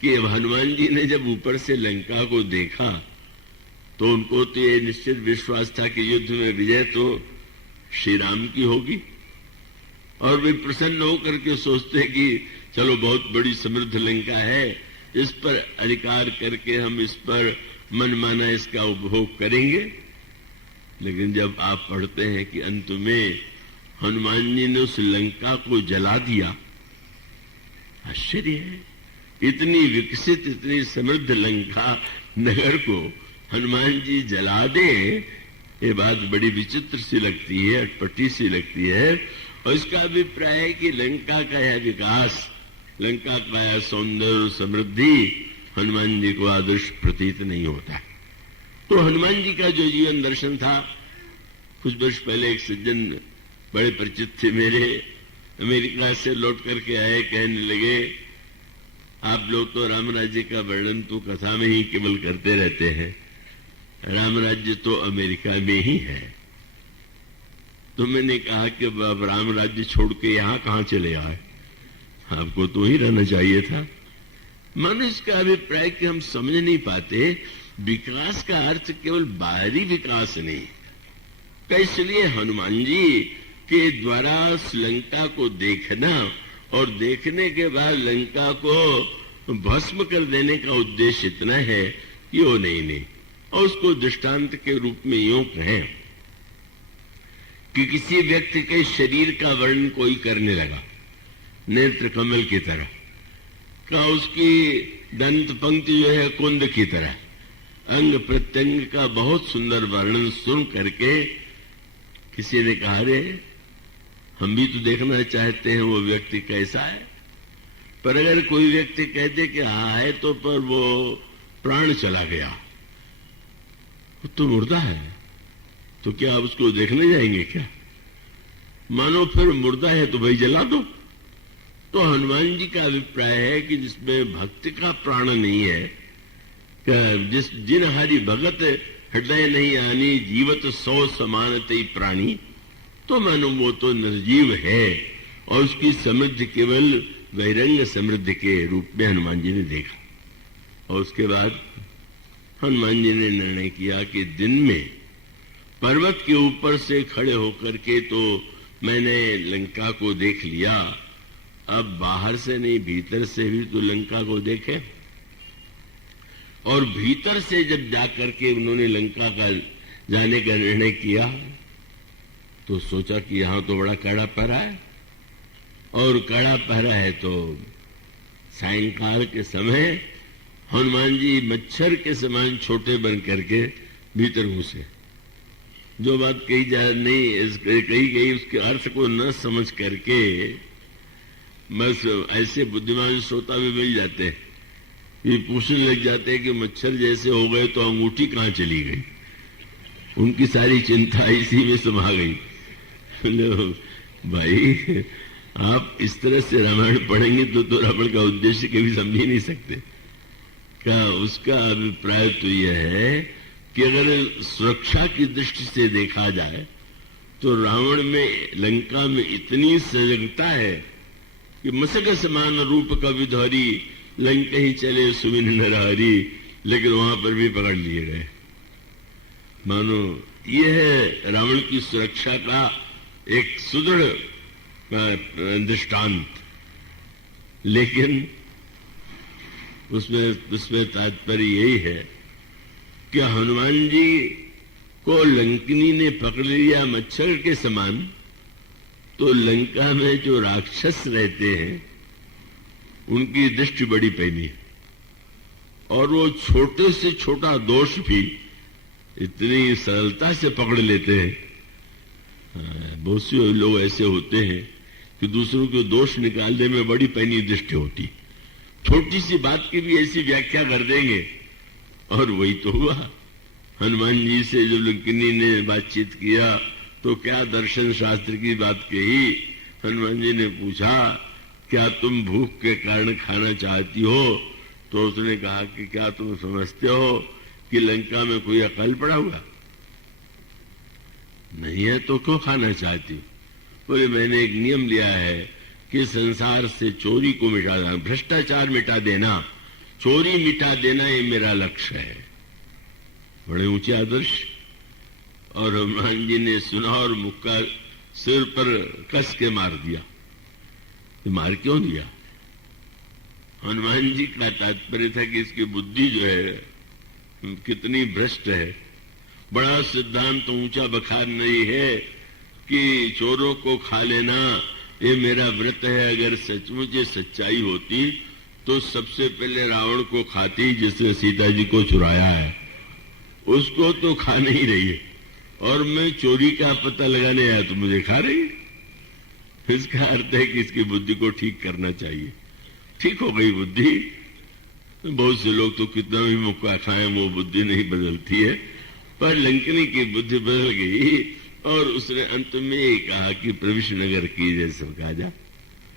कि हनुमान जी ने जब ऊपर से लंका को देखा तो उनको तो ये निश्चित विश्वास था कि युद्ध में विजय तो श्री राम की होगी, और वे प्रसन्न होकर के सोचते हैं कि चलो बहुत बड़ी समृद्ध लंका है, इस पर अधिकार करके हम इस पर मनमाना इसका उपभोग करेंगे। लेकिन जब आप पढ़ते हैं कि अंत में हनुमान जी ने उस लंका को जला दिया, आश्चर्य है, इतनी विकसित इतनी समृद्ध लंका नगर को हनुमान जी जला दे, ये बात बड़ी विचित्र सी लगती है, अटपटी सी लगती है। और इसका अभिप्राय है कि लंका का यह विकास, लंका का यह सौंदर्य समृद्धि हनुमान जी को आदर्श प्रतीत नहीं होता। तो हनुमान जी का जो जीवन दर्शन था, कुछ वर्ष पहले एक सज्जन बड़े परिचित थे मेरे, अमेरिका से लौट करके आए, कहने लगे आप लोग तो राम राज्य का वर्णन तो कथा में ही केवल करते रहते हैं, राम राज्य तो अमेरिका में ही है। तो मैंने कहा कि अब राम राज्य छोड़ के यहां कहां चले आए, आपको तो ही रहना चाहिए था। मानो इसका अभिप्राय कि हम समझ नहीं पाते विकास का अर्थ केवल बाहरी विकास नहीं का, इसलिए हनुमान जी के द्वारा लंका को देखना और देखने के बाद लंका को भस्म कर देने का उद्देश्य इतना है कि वो नहीं, और उसको दृष्टांत के रूप में यूं कहें कि किसी व्यक्ति के शरीर का वर्णन कोई करने लगा, नेत्र कमल की तरह का, उसकी दंत पंक्ति जो है कुंद की तरह, अंग प्रत्यंग का बहुत सुंदर वर्णन सुन करके किसी ने कहा, रे हम भी तो देखना चाहते हैं वो व्यक्ति कैसा है। पर अगर कोई व्यक्ति कह दे कि हाँ है तो पर वो प्राण चला गया, तो मुर्दा है, तो क्या आप उसको देखने जाएंगे क्या? मानो फिर मुर्दा है तो भाई जला दो। तो हनुमान जी का अभिप्राय है कि जिसमें भक्ति का प्राण नहीं है, जिन हरि भगत हृदय नहीं आनी, जीवत सौ समानते प्राणी, तो मानो वो तो निर्जीव है, और उसकी समृद्धि केवल बहिरंग समृद्धि के रूप में हनुमान जी ने देखा। और उसके बाद हनुमान जी ने निर्णय किया कि दिन में पर्वत के ऊपर से खड़े होकर के तो मैंने लंका को देख लिया, अब बाहर से नहीं भीतर से भी तो लंका को देखे। और भीतर से जब जाकर के उन्होंने लंका का जाने का निर्णय किया तो सोचा कि यहां तो बड़ा कड़ा पहरा है, और कड़ा पहरा है तो सायंकाल के समय हनुमान जी मच्छर के समान छोटे बन करके भीतर घुसे। जो बात कही जा नहीं कही गई उसके अर्थ को न समझ करके बस ऐसे बुद्धिमान श्रोता भी मिल जाते हैं, ये पूछने लग जाते हैं कि मच्छर जैसे हो गए तो अंगूठी कहां चली गई। उनकी सारी चिंता इसी में समा गई। भाई आप इस तरह से रामायण पढ़ेंगे तो रावण का उद्देश्य कभी समझ ही नहीं सकते। क्या उसका अभिप्राय तो यह है कि अगर सुरक्षा की दृष्टि से देखा जाए तो रावण में लंका में इतनी सजगता है कि मसक समान रूप का विधौरी लंका ही चले सुमिन नरहरी, लेकिन वहां पर भी पकड़ लिए गए। मानो यह है रावण की सुरक्षा का एक सुदृढ़ दृष्टांत। लेकिन उसमें तात्पर्य यही है कि हनुमान जी को लंकिनी ने पकड़ लिया मच्छर के समान, तो लंका में जो राक्षस रहते हैं उनकी दृष्टि बड़ी पैनी है, और वो छोटे से छोटा दोष भी इतनी सरलता से पकड़ लेते हैं। बहुत से लोग ऐसे होते हैं कि दूसरों के दोष निकालने में बड़ी पैनी दृष्टि होती, छोटी सी बात की भी ऐसी व्याख्या कर देंगे। और वही तो हुआ, हनुमान जी से जब लंकिनी ने बातचीत किया तो क्या दर्शन शास्त्र की बात कही। हनुमान जी ने पूछा क्या तुम भूख के कारण खाना चाहती हो, तो उसने कहा कि क्या तुम समझते हो कि लंका में कोई अकाल पड़ा हुआ नहीं है, तो क्यों खाना चाहती? बोले मैंने एक नियम लिया है कि संसार से चोरी को मिटा देना, भ्रष्टाचार मिटा देना, चोरी मिटा देना ये मेरा लक्ष्य है। बड़े ऊंचे आदर्श। और हनुमान जी ने सुना और मुक्का सिर पर कस के मार दिया। तो मार क्यों दिया? हनुमान जी का तात्पर्य था कि इसकी बुद्धि जो है कितनी भ्रष्ट है। बड़ा सिद्धांत तो ऊंचा बखान नहीं है कि चोरों को खा लेना ये मेरा व्रत है। अगर सचमुच ये सच्चाई होती तो सबसे पहले रावण को खाती जिसने सीता जी को चुराया है, उसको तो खा नहीं रही है, और मैं चोरी का पता लगाने आया तो मुझे खा रही है। इसका अर्थ है कि इसकी बुद्धि को ठीक करना चाहिए। ठीक हो गई बुद्धि। बहुत से लोग तो कितना भी मुक्का खाएं वो बुद्धि नहीं बदलती है, पर लंकनी की बुद्धि बदल गई और उसने अंत में कहा कि प्रविश नगर की जैसे कहा जा।